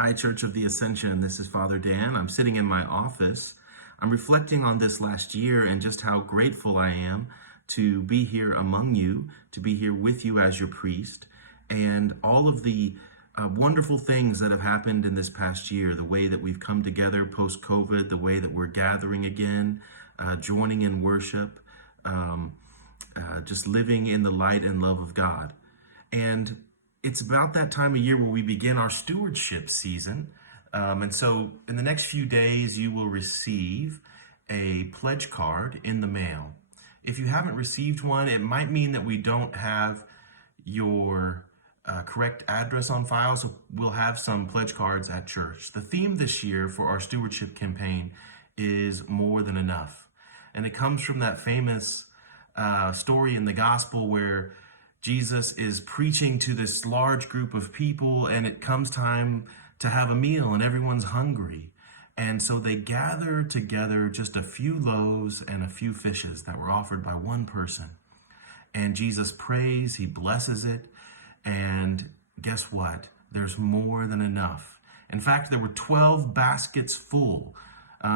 Hi, Church of the Ascension. This is Father Dan. I'm sitting in my office. I'm reflecting on this last year and just how grateful I am to be here among you, to be here with you as your priest, and all of the wonderful things that have happened in this past year, the way that we've come together post-COVID, the way that we're gathering again, joining in worship, just living in the light and love of God. And it's about that time of year where we begin our stewardship season. And so in the next few days, you will receive a pledge card in the mail. If you haven't received one, it might mean that we don't have your correct address on file, so we'll have some pledge cards at church. The theme this year for our stewardship campaign is more than enough. And it comes from that famous story in the gospel where Jesus is preaching to this large group of people, and it comes time to have a meal and everyone's hungry. And so they gather together just a few loaves and a few fishes that were offered by one person. And Jesus prays, he blesses it, and guess what? There's more than enough. In fact, there were 12 baskets full.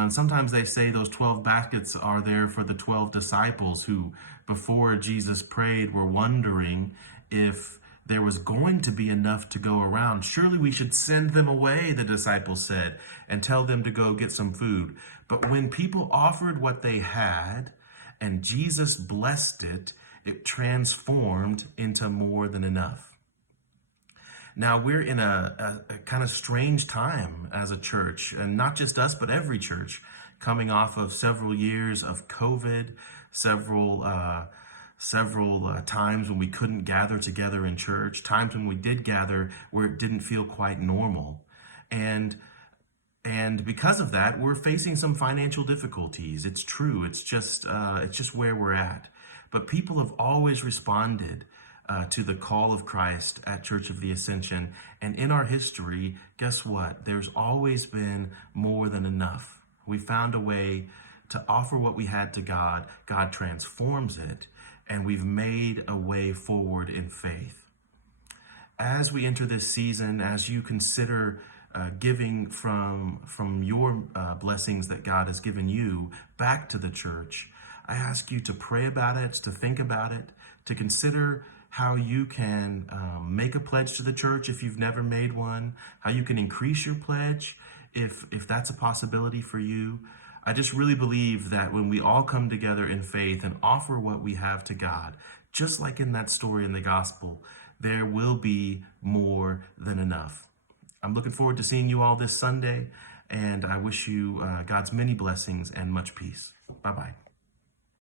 Sometimes they say those 12 baskets are there for the 12 disciples who, before Jesus prayed, were wondering if there was going to be enough to go around. Surely we should send them away, the disciples said, and tell them to go get some food. But when people offered what they had and Jesus blessed it, it transformed into more than enough. Now, we're in a kind of strange time as a church, and not just us, but every church, coming off of several years of COVID, several times when we couldn't gather together in church, times when we did gather where it didn't feel quite normal. And because of that, we're facing some financial difficulties. It's true. It's just where we're at. But people have always responded to the call of Christ at Church of the Ascension. And in our history, guess what? There's always been more than enough. We found a way to offer what we had to God. God transforms it, and we've made a way forward in faith. As we enter this season, as you consider giving from your blessings that God has given you back to the church, I ask you to pray about it, to think about it, to consider how you can make a pledge to the church if you've never made one, how you can increase your pledge if that's a possibility for you. I just really believe that when we all come together in faith and offer what we have to God, just like in that story in the gospel, there will be more than enough. I'm looking forward to seeing you all this Sunday, and I wish you God's many blessings and much peace. Bye-bye.